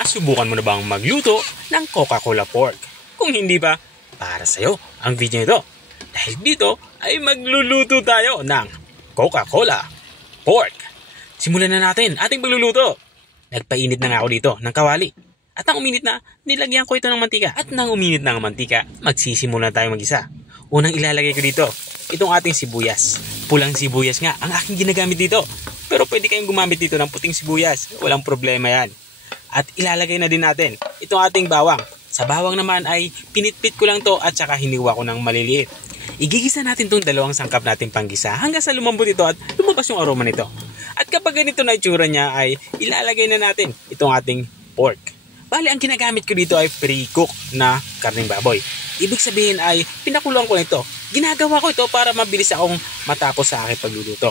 Nasubukan mo na bang magluto ng Coca-Cola pork? Kung hindi pa, para sa'yo ang video nito. Dahil dito ay magluluto tayo ng Coca-Cola pork. Simulan na natin ating pagluluto. Nagpainit na nga ako dito ng kawali. At nang uminit na, nilagyan ko ito ng mantika. At nang uminit na ang mantika, magsisimula tayo mag-isa. Unang ilalagay ko dito, itong ating sibuyas. Pulang sibuyas nga ang aking ginagamit dito. Pero pwede kayong gumamit dito ng puting sibuyas. Walang problema yan. At ilalagay na din natin itong ating bawang. Sa bawang naman ay pinitpit ko lang to at saka hiniwa ko ng maliliit. Igigisa natin itong dalawang sangkap natin panggisa hanggang sa lumambot ito at lumabas yung aroma nito. At kapag ganito na itsura niya ay ilalagay na natin itong ating pork. Bali, ang ginagamit ko dito ay pre-cook na karneng baboy. Ibig sabihin ay pinakuloan ko nito. Ginagawa ko ito para mabilis akong matapos sa aking pagluluto.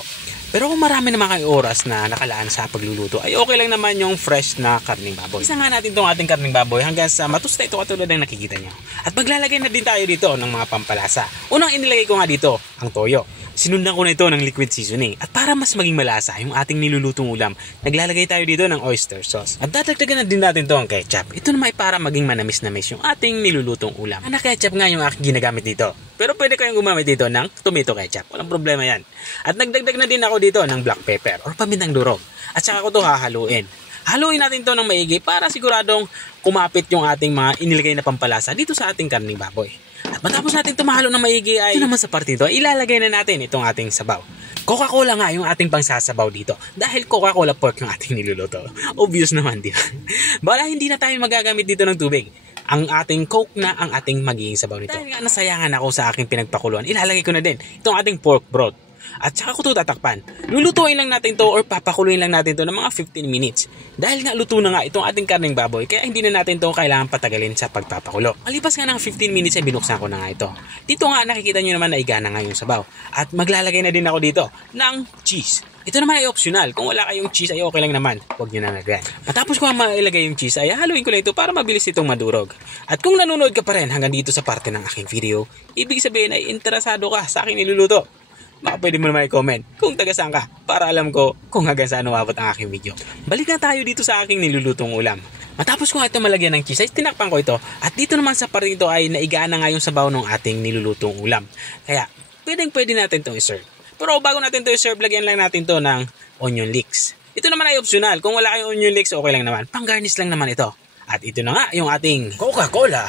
Pero kung marami naman kayong oras na nakalaan sa pagluluto, ay okay lang naman yung fresh na karneng baboy. Isa nga natin itong ating karneng baboy hanggang sa matusta ito katulad ng nakikita nyo. At maglalagay na din tayo dito ng mga pampalasa. Unang inilagay ko nga dito ang toyo. Sinundan ko na ito ng liquid seasoning. At para mas maging malasa yung ating nilulutong ulam, naglalagay tayo dito ng oyster sauce. At dadagdagan na din natin ito ang ketchup. Ito naman ay para maging manamis-namis yung ating nilulutong ulam. Ang ketchup nga yung aking ginagamit dito. Pero pwede kayong gumamit dito ng tomato ketchup. Walang problema yan. At nagdagdag na din ako dito ng black pepper or pamintang durog. At saka ko ito hahaluin. Haluin natin ito ng maigi para siguradong kumapit yung ating mga inilagay na pampalasa dito sa ating karning baboy. At matapos natin ito mahalo ng maigi ay ito naman sa parte ito, ilalagay na natin itong ating sabaw. Coca-Cola nga yung ating pangsasabaw dito dahil Coca-Cola pork yung ating niluluto. Obvious naman, di ba? Bala, hindi na tayo magagamit dito ng tubig. Ang ating Coke na ang ating magiging sabaw nito. Dahil nga nasayangan ako sa aking pinagpakuluan, ilalagay ko na din itong ating pork broth. At saka ko ito tatakpan. Lulutuin lang natin to or papakuluin lang natin to ng mga 15 minutes. Dahil nga luto na nga itong ating karneng baboy, kaya hindi na natin to kailangan patagalin sa pagpapakulo. Malipas nga ng 15 minutes ay binuksan ko na nga ito. Dito nga nakikita nyo naman na igana nga yung sabaw. At maglalagay na din ako dito ng cheese. Ito naman ay optional. Kung wala kayong cheese ay okay lang naman. Huwag nyo na lagyan. Matapos ko nga mailagay yung cheese ay haluin ko lang ito para mabilis itong madurog. At kung nanonood ka pa rin hanggang dito sa parte ng aking video, ibig sabihin ay interesado ka sa aking niluluto. Baka pwede mo naman i-comment kung taga saan ka para alam ko kung hanggang saan umabot ang aking video. Balik na tayo dito sa aking nilulutong ulam. Matapos ko nga ito malagyan ng cheese ay tinakpan ko ito. At dito naman sa parte ito ay naigaan na nga yung sabaw ng ating nilulutong ulam. Kaya pwede natin itong iserve. Pero bago natin ito iserve, lagyan lang natin ito ng onion leeks. Ito naman ay optional. Kung wala kayong onion leeks, okay lang naman. Pang-garnish lang naman ito. At ito na nga yung ating Coca-Cola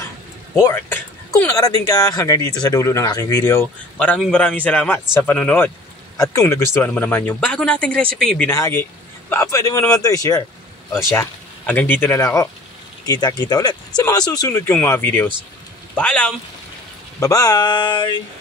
pork. Kung nakarating ka hanggang dito sa dulo ng aking video, maraming salamat sa panonood. At kung nagustuhan mo naman yung bago nating recipe ibinahagi, baka pwede mo naman ito i-share. O siya, hanggang dito na lang ako. Kita-kita ulit sa mga susunod kong mga videos. Paalam! Bye-bye!